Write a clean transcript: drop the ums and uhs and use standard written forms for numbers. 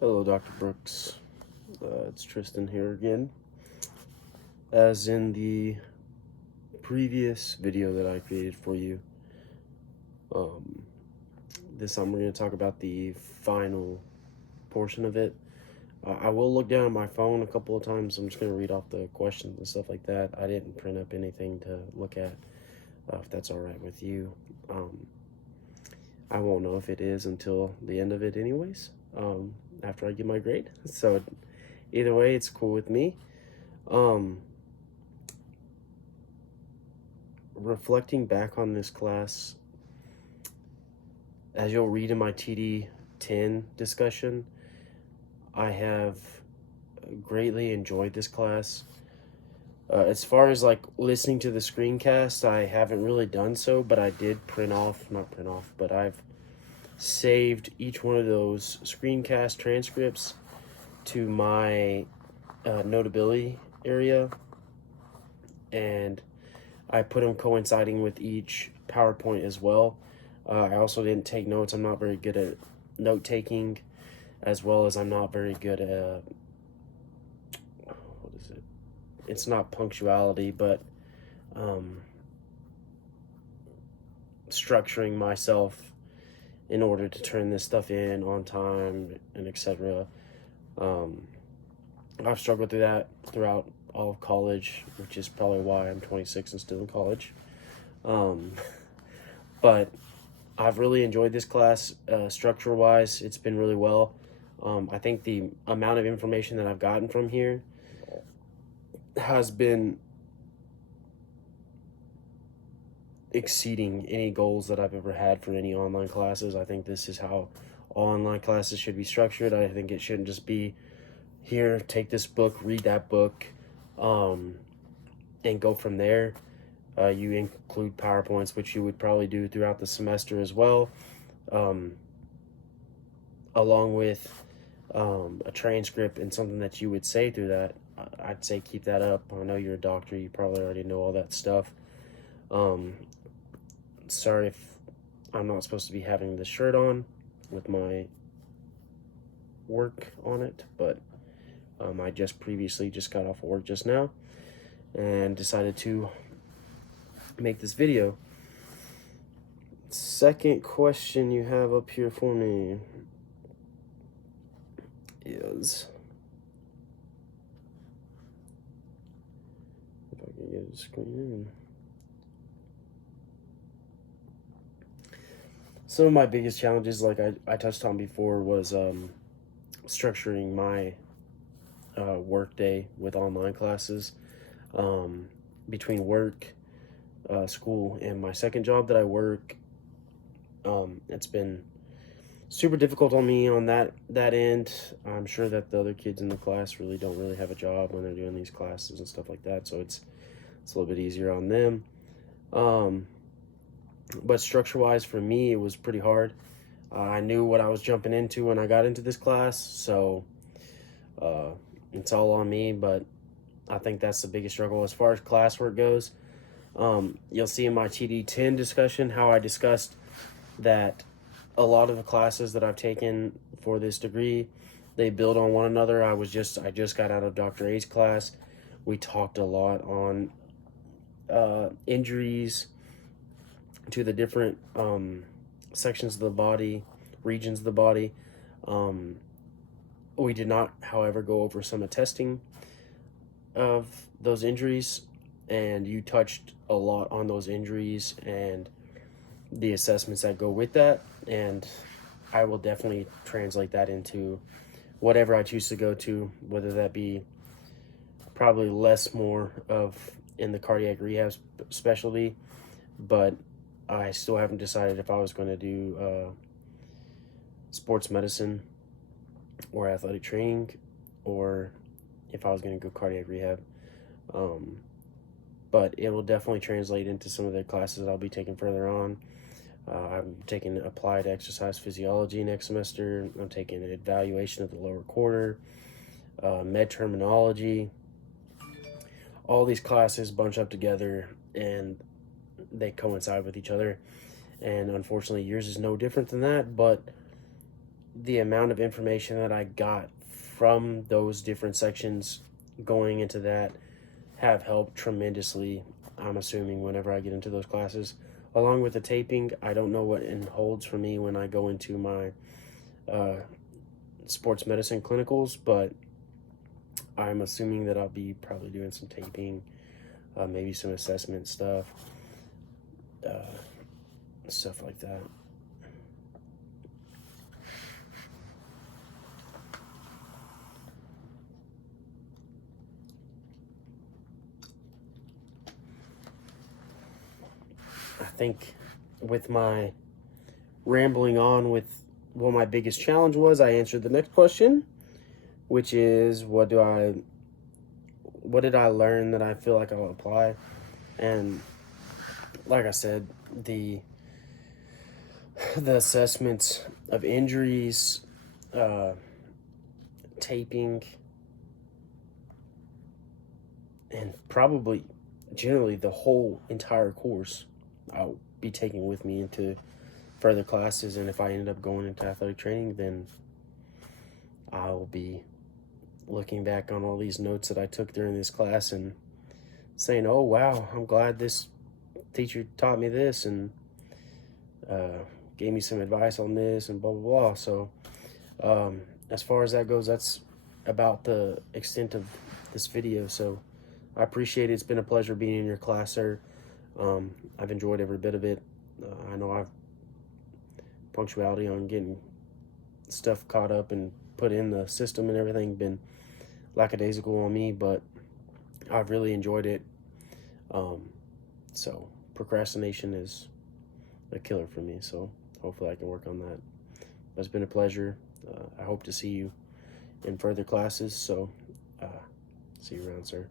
Hello, Dr. Brooks. It's Tristan here again. As in the previous video that I created for you, um, this time we're going to talk about the final portion of it. I will look down at my phone a couple of times. I'm just going to read off the questions and stuff like that. I didn't print up anything to look at, if that's all right with you. I won't know if it is until the end of it anyways, after I get my grade. So either way, it's cool with me. Reflecting back on this class, as you'll read in my TD 10 discussion, I have greatly enjoyed this class. As far as like listening to the screencast, I haven't really done so, but I did but I've saved each one of those screencast transcripts to my notability area, and I put them coinciding with each PowerPoint as well. I also didn't take notes. I'm not very good at note taking, as well as I'm not very good at, what is it? It's not punctuality, but structuring myself in order to turn this stuff in on time and etc. I've struggled through that throughout all of college, which is probably why I'm 26 and still in college. But I've really enjoyed this class. Structure-wise, it's been really well. I think the amount of information that I've gotten from here has been exceeding any goals that I've ever had for any online classes. I think this is how all online classes should be structured. I think it shouldn't just be here, take this book, read that book, and go from there. You include PowerPoints, which you would probably do throughout the semester as well, along with a transcript and something that you would say through that. I'd say keep that up. I know you're a doctor. You probably already know all that stuff. Sorry if I'm not supposed to be having this shirt on with my work on it, but I just got off of work just now and decided to make this video. Second question you have up here for me is, if I can get a screen. Some of my biggest challenges, like I touched on before, was structuring my work day with online classes. Between work, school, and my second job that I work, it's been super difficult on me on that end. I'm sure that the other kids in the class don't really have a job when they're doing these classes and stuff like that, so it's a little bit easier on them. But structure-wise, for me, it was pretty hard. I knew what I was jumping into when I got into this class, so it's all on me, but I think that's the biggest struggle. As far as classwork goes, you'll see in my TD10 discussion how I discussed that a lot of the classes that I've taken for this degree, they build on one another. I just got out of Dr. A's class. We talked a lot on injuries to the different sections of the body, regions of the body. We did not, however, go over some testing of those injuries, and you touched a lot on those injuries and the assessments that go with that, and I will definitely translate that into whatever I choose to go to, whether that be probably more of in the cardiac rehab specialty, but I still haven't decided if I was going to do sports medicine or athletic training, or if I was going to go cardiac rehab. But it will definitely translate into some of the classes that I'll be taking further on. I'm taking applied exercise physiology next semester. I'm taking an evaluation of the lower quarter, med terminology. All these classes bunch up together and they coincide with each other. And unfortunately, yours is no different than that, but the amount of information that I got from those different sections going into that have helped tremendously, I'm assuming, whenever I get into those classes. Along with the taping, I don't know what it holds for me when I go into my sports medicine clinicals, but I'm assuming that I'll be probably doing some taping, maybe some assessment stuff, stuff like that. I think with my rambling on with what my biggest challenge was, I answered the next question, which is what did I learn that I feel like I'll apply? And like I said, the assessments of injuries, taping, and probably generally the whole entire course I'll be taking with me into further classes. And if I end up going into athletic training, then I will be looking back on all these notes that I took during this class and saying, oh wow, I'm glad this teacher taught me this and gave me some advice on this and blah blah blah. So as far as that goes, that's about the extent of this video. So I appreciate it. It's been a pleasure being in your class, sir. I've enjoyed every bit of it. I know I've punctuality on getting stuff caught up and put in the system and everything been lackadaisical on me, but I've really enjoyed it. So procrastination is a killer for me, so hopefully I can work on that. It's been a pleasure. I hope to see you in further classes, so see you around, sir.